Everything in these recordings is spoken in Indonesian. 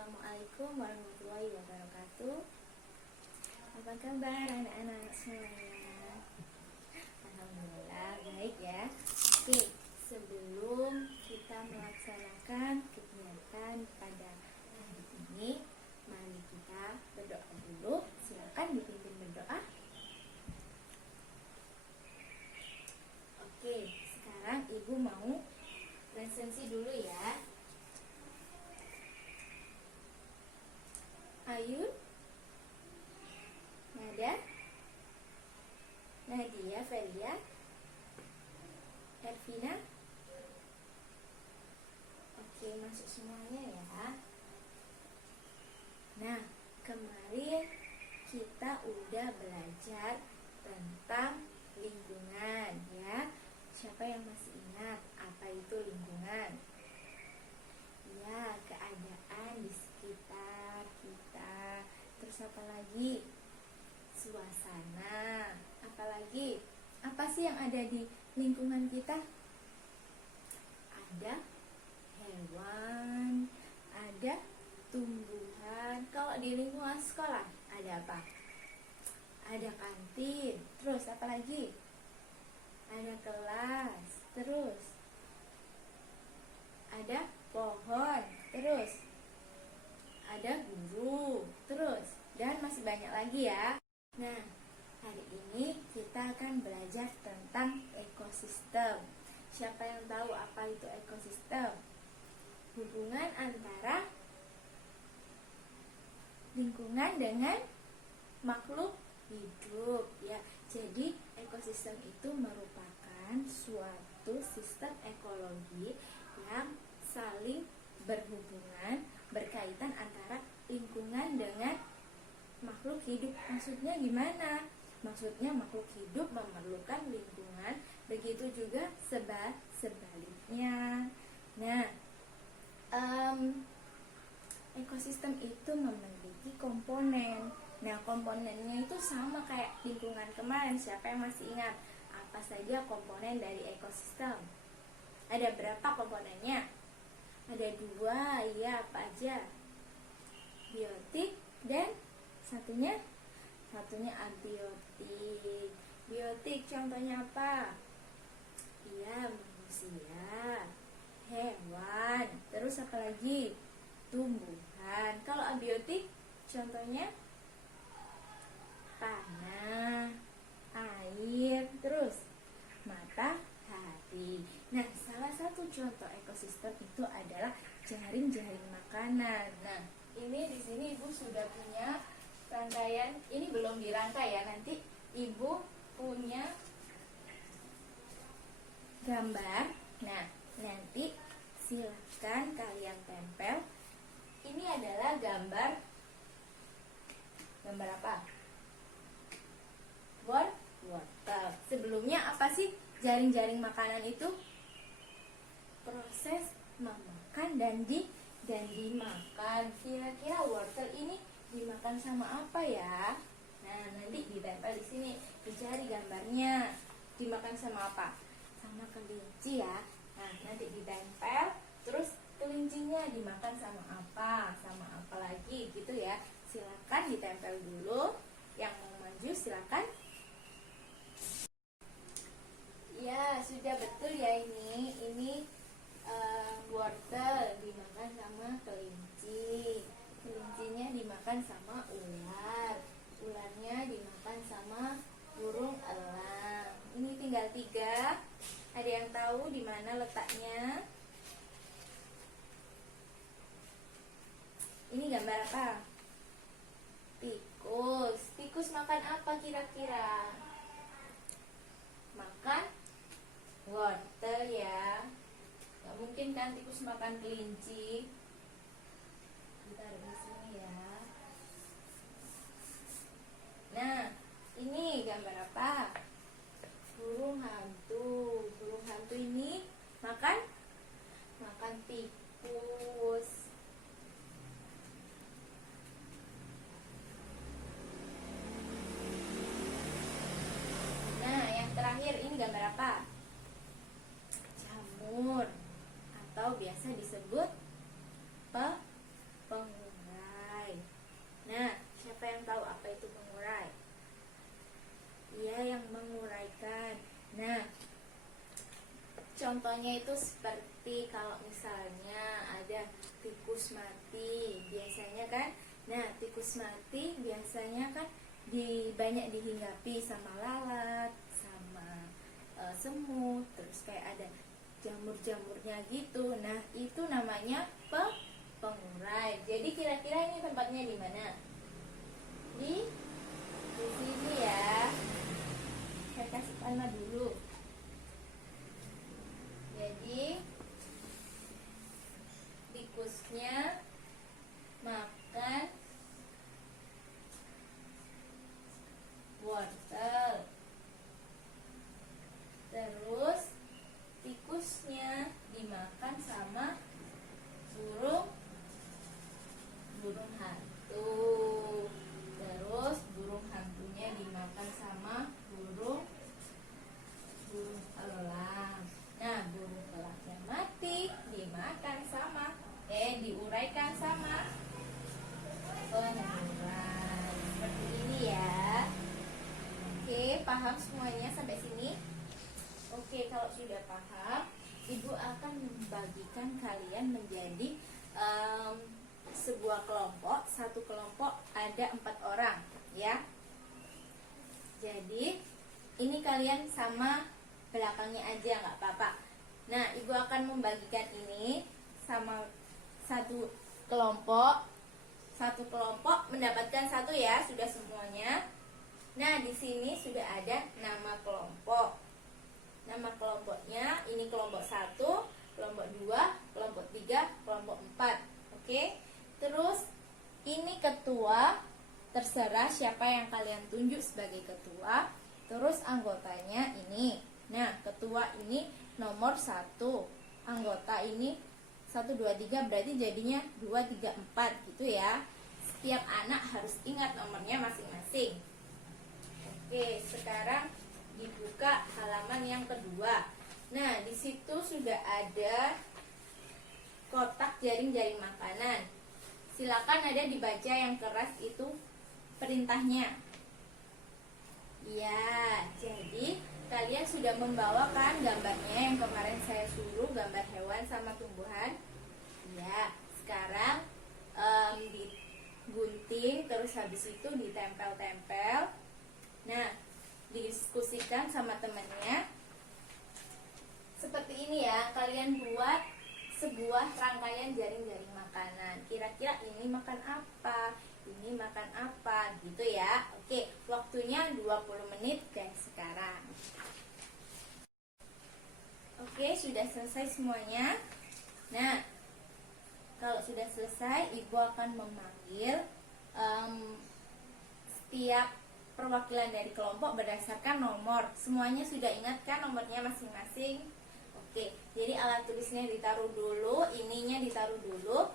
Assalamualaikum warahmatullahi wabarakatuh. Apa kabar anak-anak semuanya? Alhamdulillah baik ya. Oke, sebelum kita melaksanakan kegiatan pada hari ini, mari kita berdoa dulu. Silakan dipimpin berdoa. Oke, sekarang ibu mau presensi dulu ya. Ayun, Nada, Nadia, Felia, Ervina. Oke, masuk semuanya ya. Nah, kemarin kita udah belajar tentang lingkungan ya. Siapa yang masih ingat apa itu lingkungan? Ya, keadaan di sekitar kita. Terus apa lagi? Suasana. Apalagi? Apa sih yang ada di lingkungan kita? Ada hewan, ada tumbuhan. Kalau di lingkungan sekolah ada apa? Ada kantin. Terus apa lagi? Ada kelas. Terus ada pohon. Terus ada guru. Terus dan masih banyak lagi ya. Nah, hari ini kita akan belajar tentang ekosistem. Siapa yang tahu apa itu ekosistem? Hubungan antara lingkungan dengan makhluk hidup ya. Jadi ekosistem itu merupakan suatu sistem ekologi yang saling berhubungan, berkaitan antara lingkungan dengan makhluk hidup. Maksudnya gimana? Maksudnya makhluk hidup memerlukan lingkungan, begitu juga sebaliknya. Nah, ekosistem itu memiliki komponen. Nah, komponennya itu sama kayak lingkungan kemarin. Siapa yang masih ingat apa saja komponen dari ekosistem? Ada berapa komponennya? Ada 2, ya, apa aja? Biotik dan satunya abiotik. Biotik contohnya apa? Iya, manusia, hewan, terus apa lagi? Tumbuhan. Kalau abiotik contohnya tanah, air, terus matahari. Nah, salah satu contoh ekosistem itu adalah jaring-jaring makanan. Nah, ini di sini Ibu sudah punya rangkaian. Ini belum dirangkai ya. Nanti Ibu punya gambar. Nah, nanti silakan kalian tempel. Ini adalah gambar apa? Wortel. Sebelumnya apa sih jaring-jaring makanan itu? Proses memakan dan dimakan. Kira-kira wortel ini dimakan sama apa ya? Nah, nanti ditempel di sini, dicari gambarnya. Dimakan sama apa? Sama kelinci ya. Nah, nanti ditempel, terus kelincinya dimakan sama apa? Sama apa lagi gitu ya. Silakan ditempel dulu. Yang mau maju silakan. Ya, sudah betul ya ini. Ini wortel dimakan sama kelinci. Kelincinya dimakan sama ular. Ularnya dimakan sama burung elang. Ini tinggal 3. Ada yang tahu di mana letaknya? Ini gambar apa? Tikus. Tikus makan apa kira-kira? Makan wortel ya. Gak mungkin kan tikus makan kelinci. Kita ada di sini ya. Nah, ini gambar apa? Burung hantu. Burung hantu ini makan tikus. Nah, yang terakhir ini gambar apa? Jamur, atau biasa disebut penguin. menguraikan. Nah, contohnya itu seperti kalau misalnya ada tikus mati, biasanya kan. Nah, tikus mati biasanya kan banyak dihinggapi sama lalat, sama semut, terus kayak ada jamur-jamurnya gitu. Nah, itu namanya pengurai. Jadi kira-kira ini tempatnya di mana? Di sini ya. Saya kasih nama dulu. Jadi tikusnya makan wortel. Terus tikusnya dimakan sama burung hantu. Terus burung hantunya dimakan sama burung elang. Nah, burung elangnya mati dimakan sama diuraikan sama pengurai. Seperti ini ya. Oke, paham semuanya sampai sini? Oke, kalau sudah paham, Ibu akan membagikan kalian menjadi sebuah kelompok. Satu kelompok ada 4 orang ya. Jadi ini kalian sama belakangnya aja, nggak apa-apa. Nah, Ibu akan membagikan ini sama satu kelompok. Satu kelompok mendapatkan satu ya, sudah semuanya. Nah, di sini sudah ada nama kelompok. Nama kelompoknya ini kelompok 1, kelompok 2, kelompok 3, kelompok 4. Oke. Terus ini ketua, terserah siapa yang kalian tunjuk sebagai ketua. Terus anggotanya ini. Nah, ketua ini nomor 1. Anggota ini 1, 2, 3, berarti jadinya 2, 3, 4 gitu ya. Setiap anak harus ingat nomornya masing-masing. Oke, sekarang dibuka halaman yang kedua. Nah, di situ sudah ada kotak jaring-jaring makanan. Silakan ada dibaca yang keras itu perintahnya. Ya, jadi kalian sudah membawakan gambarnya yang kemarin saya suruh, gambar hewan sama tumbuhan. Ya, sekarang digunting, terus habis itu ditempel-tempel. Nah, didiskusikan sama temannya. Seperti ini ya, kalian buat sebuah rangkaian jaring-jaring makanan. Kira-kira ini makan apa? Ini makan apa? Gitu ya. Oke, waktunya 20 menit guys sekarang. Oke, sudah selesai semuanya. Nah, kalau sudah selesai, Ibu akan memanggil setiap perwakilan dari kelompok berdasarkan nomor. Semuanya sudah ingat kan nomornya masing-masing? Oke, jadi alat tulisnya ditaruh dulu, ininya ditaruh dulu.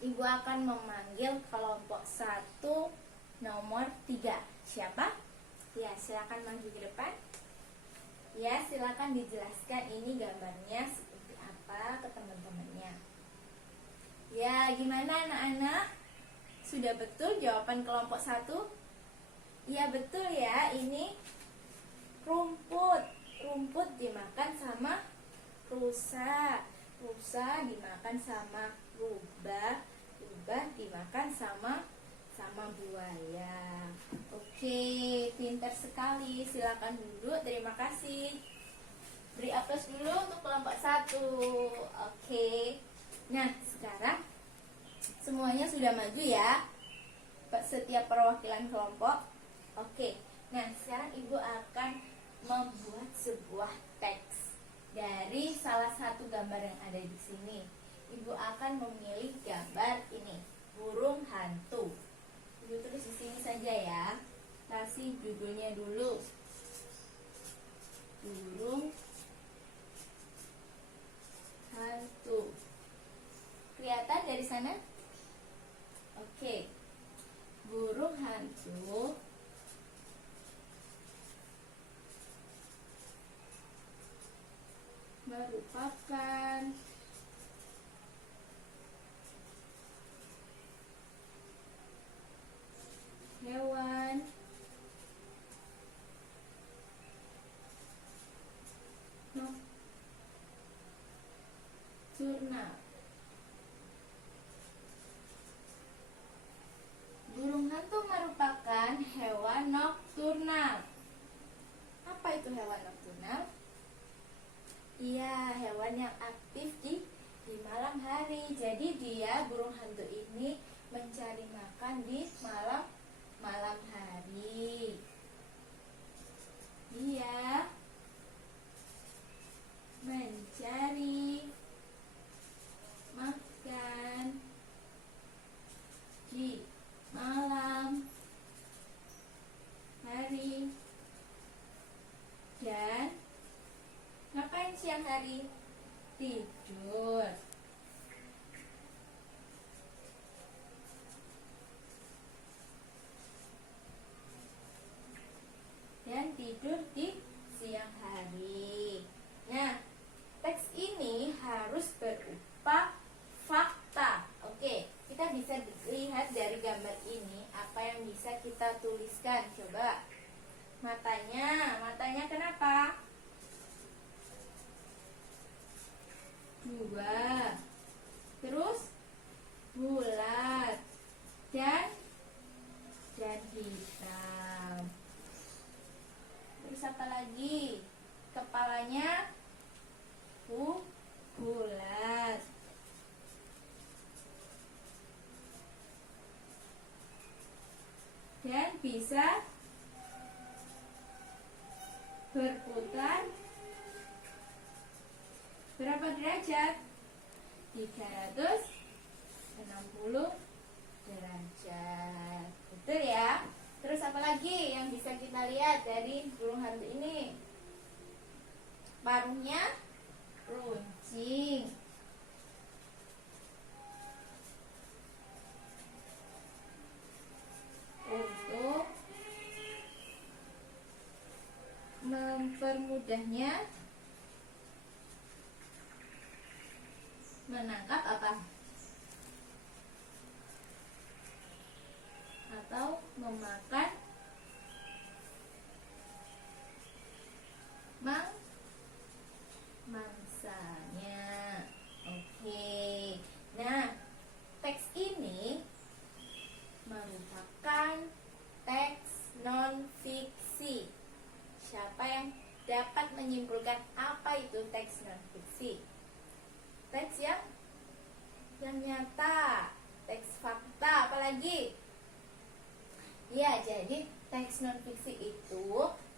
Ibu akan memanggil kelompok 1 nomor 3. Siapa? Ya, silakan maju ke depan. Ya, silakan dijelaskan ini gambarnya seperti apa ke teman-temannya. Ya, gimana anak-anak? Sudah betul jawaban kelompok 1? Iya betul ya, ini rumput. Rumput dimakan sama rusa. Rusa dimakan sama rubah. Rubah dimakan sama buaya. Oke, pintar sekali. Silakan duduk. Terima kasih. Beri aplaus dulu untuk kelompok 1. Oke. Nah, sekarang semuanya sudah maju ya. Setiap perwakilan kelompok. Oke. Nah, sekarang Ibu akan membuat sebuah teks dari salah satu gambar yang ada di sini. Ibu akan memilih gambar ini, burung hantu. Ibu tulis di sini saja ya. Kasih judulnya dulu. Burung hantu. Kelihatan dari sana? Oke. Burung hantu merupakan hewan itu hewan nokturnal? Iya, hewan yang aktif di malam hari. Jadi dia burung hantu ini mencari makan di malam hari. Dia mencari makan di malam hari. Dan ngapain siang hari? Tidur. Dan tidur di siang hari. Nah, teks ini harus berupa fakta. Oke, kita bisa lihat dari gambar ini apa yang bisa kita tuliskan. Coba. Matanya kenapa? 2. Terus bulat dan hitam. Terus apa lagi? Kepalanya bulat. Dan bisa berputar berapa derajat? 360 derajat. Betul ya? Terus apa lagi yang bisa kita lihat dari burung hantu ini? Paruhnya runcing. Untuk mempermudahnya menangkap apa? Atau memakan mangsanya. Oke. Nah, teks ini merupakan teks non-fiksi. Siapa yang dapat menyimpulkan apa itu teks non-fiksi? Teks yang nyata, teks fakta, apalagi? Ya, jadi teks non-fiksi itu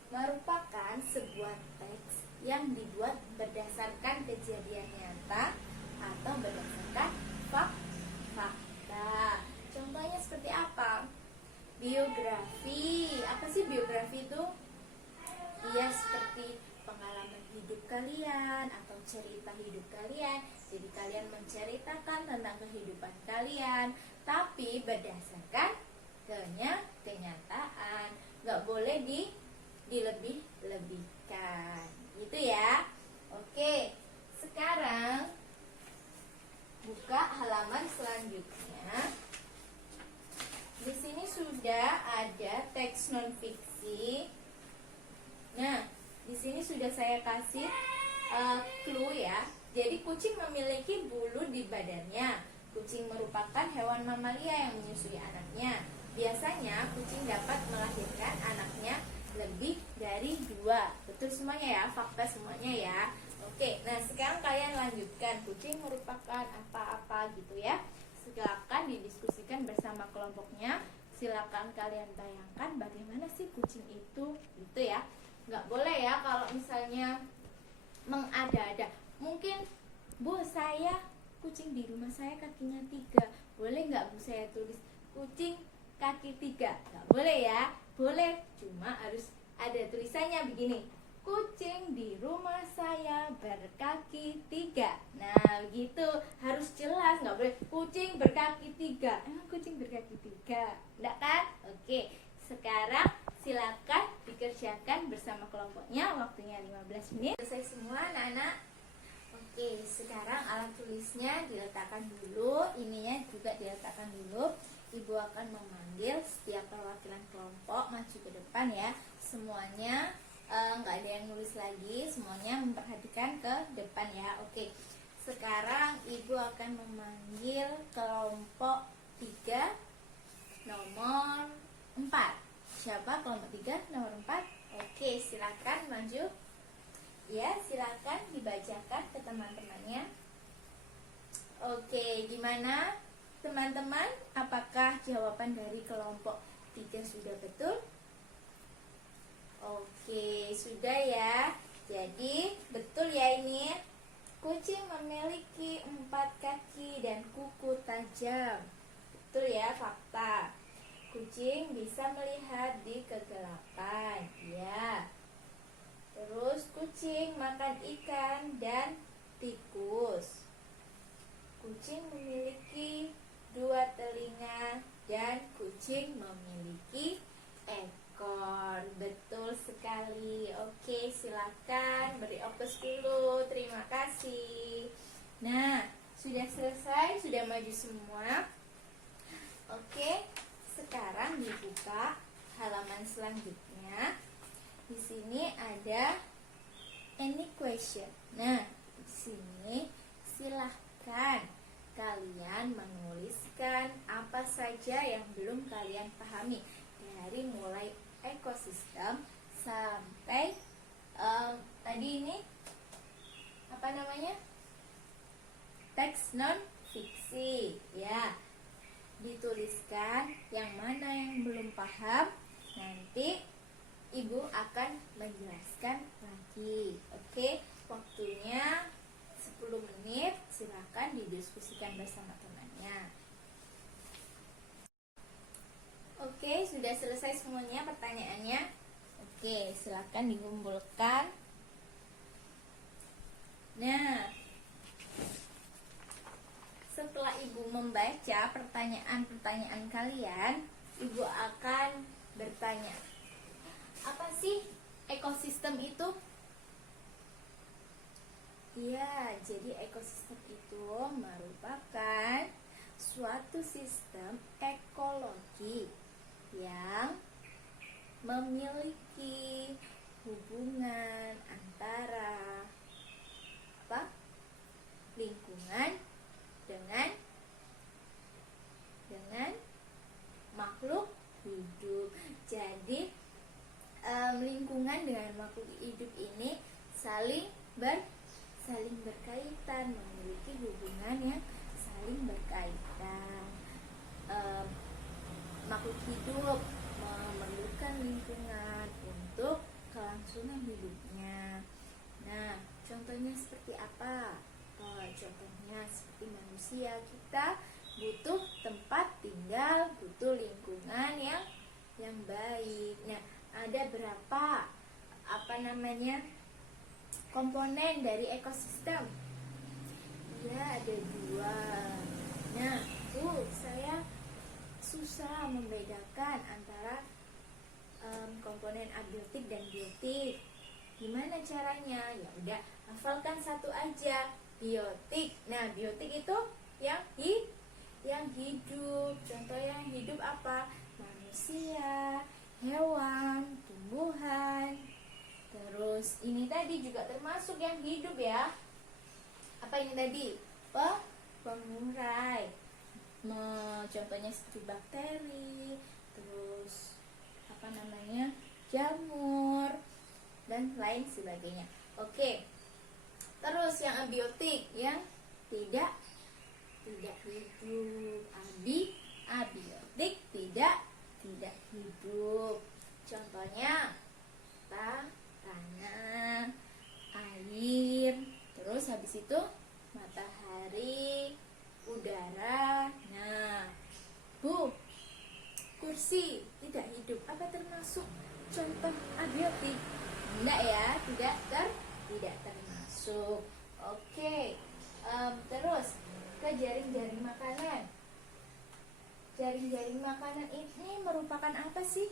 merupakan sebuah teks yang dibuat berdasarkan kejadian nyata atau berdasarkan fakta. Contohnya seperti apa? Biografi. Apa sih biografi itu? Iya, seperti pengalaman hidup kalian atau cerita hidup kalian. Jadi kalian menceritakan tentang kehidupan kalian, tapi berdasarkan kenyataan. Nggak boleh dilebih-lebihkan. Gitu ya. Oke, sekarang buka halaman selanjutnya. Di sini sudah ada teks non-fiksi. Nah, di sini sudah saya kasih clue ya. Jadi kucing memiliki bulu di badannya. Kucing merupakan hewan mamalia yang menyusui anaknya. Biasanya kucing dapat melahirkan anaknya lebih dari 2. Betul semuanya ya, fakta semuanya ya. Oke, nah sekarang kalian lanjutkan. Kucing merupakan apa-apa gitu ya. Silakan didiskusikan bersama kelompoknya. Silakan kalian bayangkan bagaimana sih kucing itu, gitu ya. Nggak boleh ya kalau misalnya mengada-ada. Mungkin, Bu, saya kucing di rumah saya kakinya 3. Boleh nggak Bu saya tulis kucing kaki 3? Nggak boleh ya. Boleh, cuma harus ada tulisannya begini: kucing di rumah saya berkaki 3. Nah, begitu, harus jelas. Nggak boleh kucing berkaki 3. Emang kucing berkaki 3? Nggak kan? Oke, sekarang silakan dikerjakan bersama kelompoknya. Waktunya 15 menit. Selesai semua anak-anak? Oke, sekarang alat tulisnya diletakkan dulu, ininya juga diletakkan dulu. Ibu akan memanggil setiap perwakilan kelompok maju ke depan ya. Semuanya nggak ada yang nulis lagi, semuanya memperhatikan ke depan ya. Oke, sekarang ibu akan memanggil kelompok 3 nomor 4. Siapa kelompok 3 nomor 4? Oke, silakan. silakan maju. Ya, silakan dibacakan ke teman-temannya. Oke, gimana teman-teman? Apakah jawaban dari kelompok 3 sudah betul? Oke, sudah ya. Jadi, betul ya ini. Kucing memiliki 4 kaki dan kuku tajam. Betul ya, fakta. Kucing bisa melihat di kegelapan. Ya. Terus kucing makan ikan dan tikus. Kucing memiliki 2 telinga dan kucing memiliki ekor. Betul sekali. Oke, silakan beri opus dulu. Terima kasih. Nah, sudah selesai, sudah maju semua. Oke, sekarang dibuka halaman selanjutnya. Di sini ada any question. Nah, di sini silahkan kalian menuliskan apa saja yang belum kalian pahami dari mulai ekosistem sampai tadi ini apa namanya, teks non fiksi ya. Dituliskan yang mana yang belum paham, nanti ibu akan menjelaskan lagi. Oke, waktunya 10 menit, silakan didiskusikan bersama temannya. Oke, sudah selesai semuanya pertanyaannya. Oke, silakan dikumpulkan. Nah, setelah ibu membaca pertanyaan-pertanyaan kalian, ibu akan bertanya, apa sih ekosistem itu? Ya, jadi ekosistem itu merupakan suatu sistem ekologi yang memiliki hubungan antara lingkungan dengan makhluk hidup. Jadi lingkungan dengan makhluk hidup ini saling berkaitan, memiliki hubungan yang saling berkaitan. Makhluk hidup memerlukan lingkungan untuk kelangsungan hidupnya. Nah, contohnya seperti apa? Contohnya seperti manusia, kita butuh tempat tinggal, butuh lingkungan yang baik. Nah, ada berapa komponen dari ekosistem? Ya, ada 2. Nah, saya susah membedakan antara komponen abiotik dan biotik. Gimana caranya? Ya udah, hafalkan satu aja, biotik. Nah, biotik itu yang hidup. Contoh yang hidup apa? Manusia, hewan, tumbuhan. Terus ini tadi juga termasuk yang hidup ya. Apa ini tadi? Pengurai. Contohnya seperti bakteri, terus jamur dan lain sebagainya. Oke. Terus yang abiotik, yang tidak hidup. Abiotik tidak hidup. Contohnya tanah, air, terus habis itu matahari, udara. Nah, kursi tidak hidup. Apa termasuk contoh abiotik? Enggak ya, tidak termasuk. Oke. Terus ke jaring-jaring makanan. Jaring-jaring makanan ini merupakan apa sih?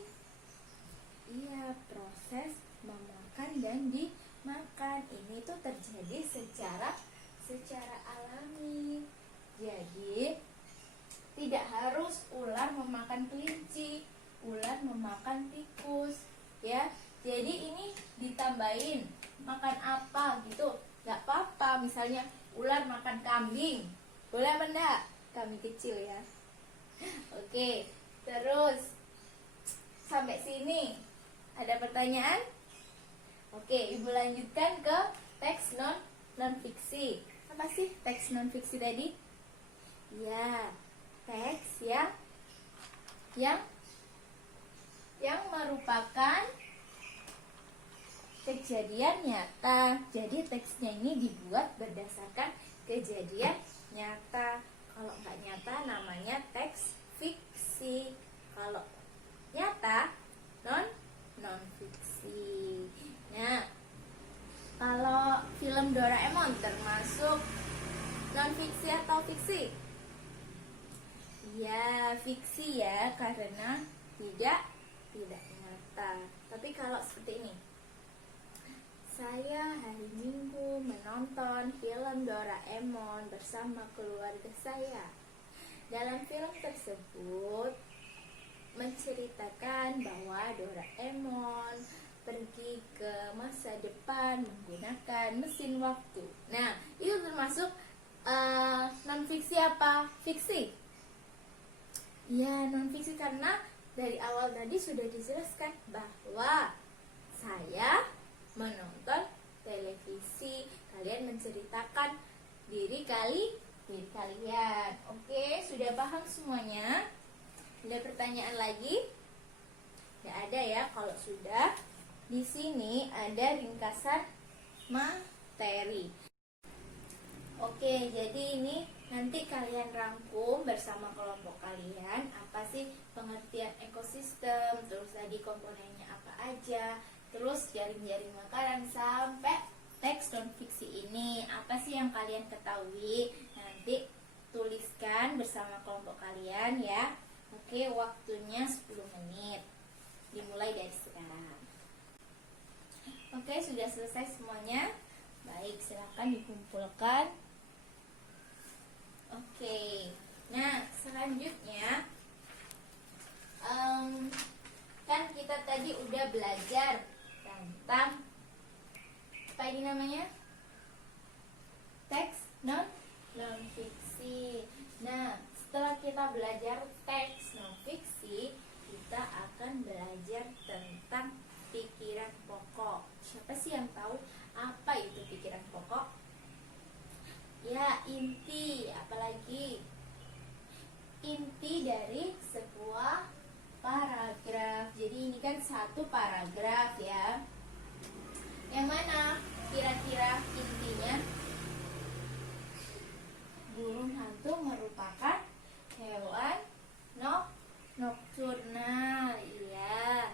Iya, proses memakan dan dimakan. Ini tuh terjadi secara alami. Jadi tidak harus ular memakan kelinci, ular memakan tikus, ya. Jadi ini ditambahin makan apa gitu, nggak apa-apa. Misalnya ular makan kambing, boleh apa enggak? Kambing kecil ya. Oke, terus sampai sini ada pertanyaan? Oke, Ibu lanjutkan ke teks non fiksi. Apa sih teks non fiksi tadi? Ya, teks yang merupakan kejadian nyata. Jadi teksnya ini dibuat berdasarkan kejadian nyata. Kalau nggak nyata namanya teks fiksi. Kalau nyata non fiksi. Nah, kalau film Doraemon termasuk non fiksi atau fiksi? Ya, fiksi ya, karena tidak nyata. Tapi kalau seperti ini, saya hari Minggu menonton film Doraemon bersama keluarga saya. Dalam film tersebut menceritakan bahwa Doraemon pergi ke masa depan menggunakan mesin waktu. Nah, itu termasuk non fiksi apa fiksi? Ya, non fiksi karena dari awal tadi sudah dijelaskan bahwa saya menonton televisi, kalian menceritakan diri kalian. Oke, sudah paham semuanya? Ada pertanyaan lagi? Tidak ada ya. Kalau sudah, di sini ada ringkasan materi. Oke, jadi ini nanti kalian rangkum bersama kelompok kalian apa sih pengertian ekosistem, terus tadi komponennya apa aja, terus jaring-jaring makanan sampai teks non fiksi ini apa sih yang kalian ketahui. Nanti tuliskan bersama kelompok kalian ya. Oke, waktunya 10 menit. Dimulai dari sekarang. Oke, sudah selesai semuanya. Baik, silakan dikumpulkan. Oke, nah selanjutnya kan kita tadi udah belajar tentang apa ini namanya? Teks non fiksi. Nah, setelah kita belajar teks non fiksi, kita akan belajar tentang pikiran pokok. Siapa sih yang tahu apa itu pikiran pokok? Ya, inti, apalagi inti dari sebuah paragraf. Jadi ini kan satu paragraf ya. Yang mana kira-kira intinya? Burung hantu merupakan hewan nokturnal. Iya.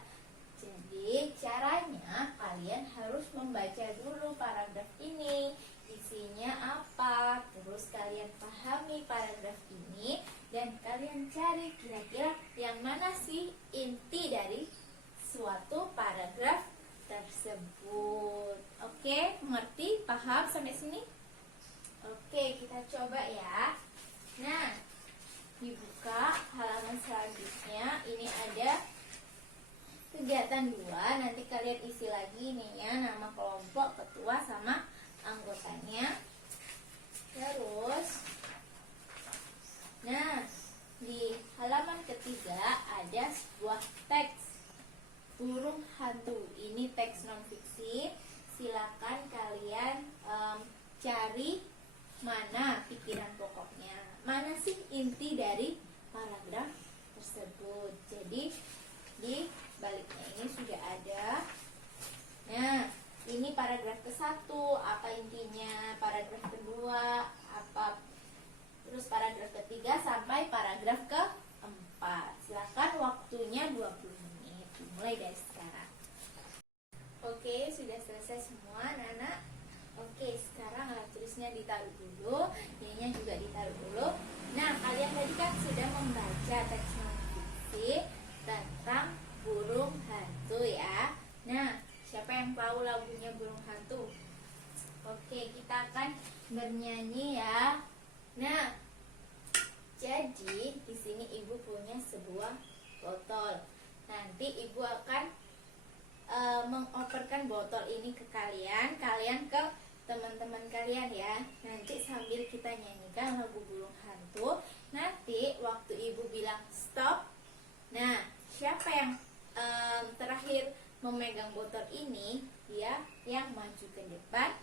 Jadi caranya kalian harus membaca dulu paragraf ini. Isinya apa? Terus kalian pahami paragraf ini dan kalian cari kira-kira yang mana sih inti dari suatu paragraf tersebut. Oke, mengerti? Paham sampai sini? Oke, kita coba ya. Nah, dibuka halaman selanjutnya. Ini ada kegiatan 2. Nanti kalian isi lagi nih ya, nama kelompok, ketua sama anggotanya. Terus nah, di halaman ketiga ada sebuah teks burung hantu. Ini teks non fiksi. Silakan kalian cari mana pikiran pokoknya, mana sih inti dari paragraf tersebut. Jadi di baliknya ini sudah ada. Nah, ini paragraf ke-1, apa intinya, paragraf kedua, apa, terus paragraf ketiga sampai paragraf ke-4. Silakan, waktunya 20 menit, dimulai dari sekarang. Oke, sudah selesai semua anak-anak. Oke, sekarang alat tulisnya ditaruh dulu, ininya juga ditaruh dulu. Nah, kalian tadi kan sudah membaca teks non fiksi tentang burung hantu ya. Nah, siapa yang tahu lagunya burung hantu? Oke, kita akan bernyanyi ya. Nah, jadi di sini ibu punya sebuah botol. Nanti ibu akan mengoperkan botol ini ke kalian ke teman-teman kalian ya. Nanti sambil kita nyanyikan lagu burung hantu. Nanti waktu ibu bilang stop, nah siapa yang terakhir memegang botol ini, dia yang maju ke depan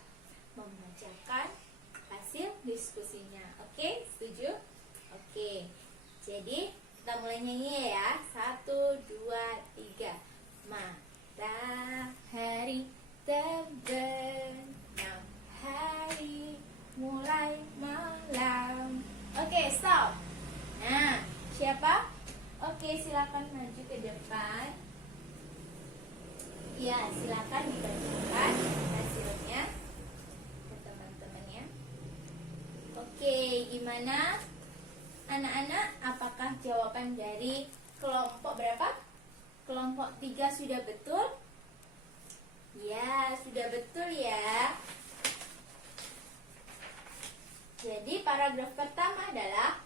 membacakan hasil diskusinya. Oke, setuju? Oke, jadi kita mulai nyanyi ya. 1, 2, 3. Matahari terbenam, hari mulai malam. Oke, stop. Nah, siapa? Oke, silakan maju ke depan. Ya, silakan dibacakan hasilnya ke teman-temannya. Oke, gimana? Anak-anak, apakah jawaban dari kelompok berapa? Kelompok 3 sudah betul? Ya, sudah betul ya. Jadi paragraf pertama adalah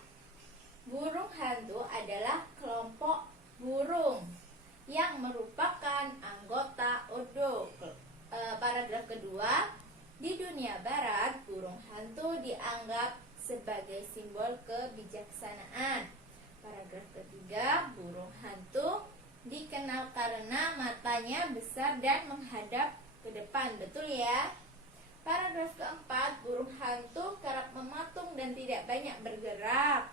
burung hantu adalah kelompok burung yang merupakan anggota ordo. Paragraf kedua, di dunia barat burung hantu dianggap sebagai simbol kebijaksanaan. Paragraf ketiga, burung hantu dikenal karena matanya besar dan menghadap ke depan. Betul ya? Paragraf keempat, burung hantu kerap mematung dan tidak banyak bergerak,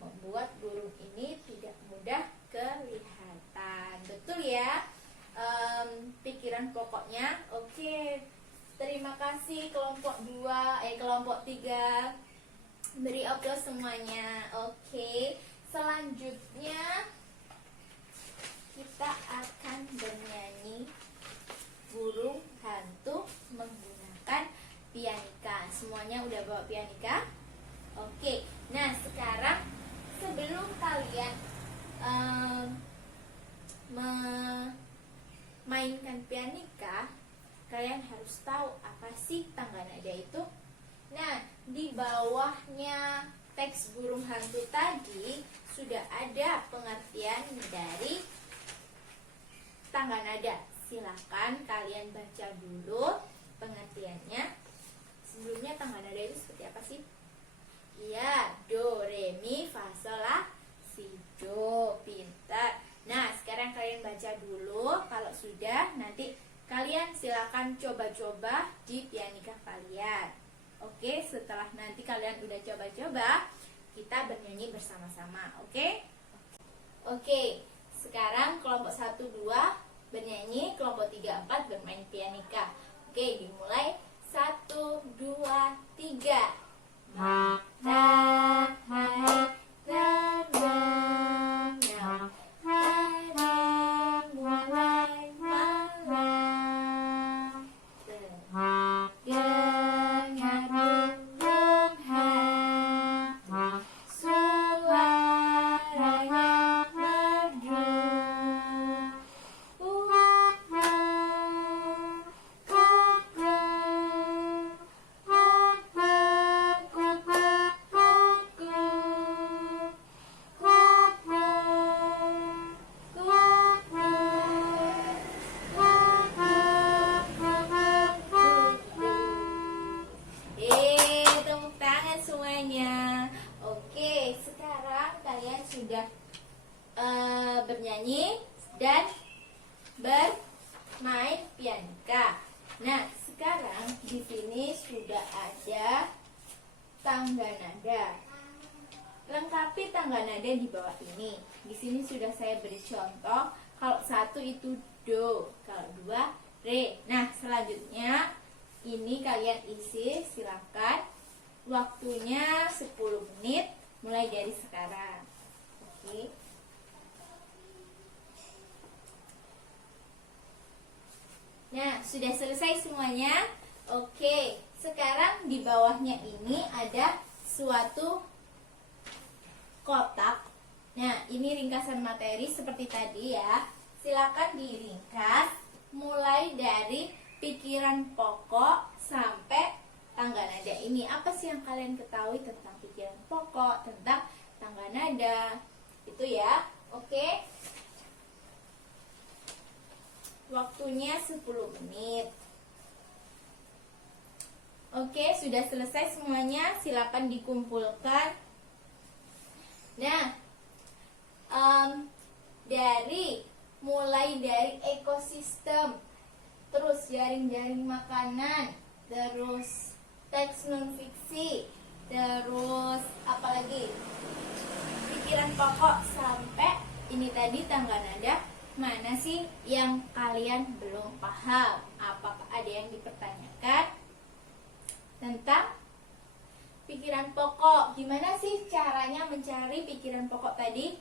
membuat burung ini tidak mudah kelihatan. Betul ya? Pikiran pokoknya. Oke. Terima kasih kelompok 3. Beri aplaus semuanya. Oke. Selanjutnya kita akan bernyanyi burung hantu menggunakan pianika. Semuanya udah bawa pianika? Oke. Nah, sekarang sebelum kalian memainkan pianika, kalian harus tahu apa sih tangga nada itu. Nah, di bawahnya teks burung hantu tadi sudah ada pengertian dari tangga nada. Silakan kalian baca dulu pengertiannya. Sebelumnya tangga nada itu seperti apa sih? Iya, do, re, mi, fa, sol, la, si, do. Pintar. Nah, sekarang kalian baca dulu. Kalau sudah, nanti kalian silakan coba-coba di pianika kalian. Oke, setelah nanti kalian udah coba-coba, kita bernyanyi bersama-sama. Oke? Oke, sekarang kelompok 1, 2 bernyanyi, kelompok 3, 4 bermain pianika. Oke, dimulai. 1, 2, 3. Matahari terbenam, hari mulai malam. Dengar burung hantu, suaranya merdu. Tepuk tangan semuanya. Oke, sekarang kalian sudah bernyanyi dan bermain pianika. Nah, sekarang di sini sudah ada tangga nada. Lengkapi tangga nada di bawah ini. Di sini sudah saya beri contoh. Kalau 1 itu do, kalau 2 re. Nah, selanjutnya ini kalian isi, silakan. Waktunya 10 menit mulai dari sekarang. Oke. Nah, sudah selesai semuanya. Oke, sekarang di bawahnya ini ada suatu kotak. Nah, ini ringkasan materi seperti tadi ya. Silakan diringkas mulai dari pikiran pokok sampai tangga nada ini. Apa sih yang kalian ketahui tentang pikiran pokok, tentang tangga nada? Itu ya. Oke. Waktunya 10 menit. Oke, sudah selesai semuanya. Silakan dikumpulkan. Nah, mulai dari ekosistem terus jaring-jaring makanan, terus teks non fiksi, terus apalagi pikiran pokok, sampai ini tadi tangga nada. Mana sih yang kalian belum paham? Apakah ada yang dipertanyakan tentang pikiran pokok? Gimana sih caranya mencari pikiran pokok tadi?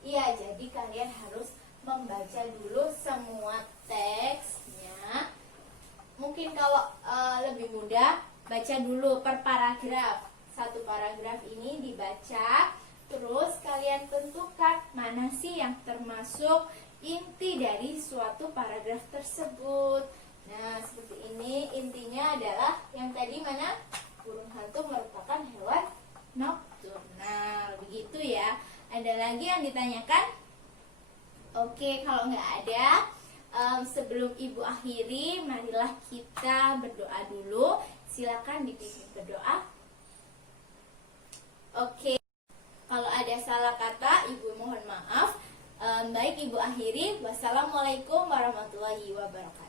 Iya, jadi kalian harus membaca dulu semua teksnya. Mungkin kalau lebih mudah, baca dulu per paragraf. Satu paragraf ini dibaca, terus kalian tentukan mana sih yang termasuk inti dari suatu paragraf tersebut. Nah, seperti ini intinya adalah yang tadi mana? Burung hantu merupakan hewan nokturnal. Begitu ya. Ada lagi yang ditanyakan? Oke, kalau nggak ada, sebelum Ibu akhiri, marilah kita berdoa dulu. Silakan dipimpin berdoa. Oke, kalau ada salah kata, Ibu mohon maaf. Baik, Ibu akhiri. Wassalamualaikum warahmatullahi wabarakatuh.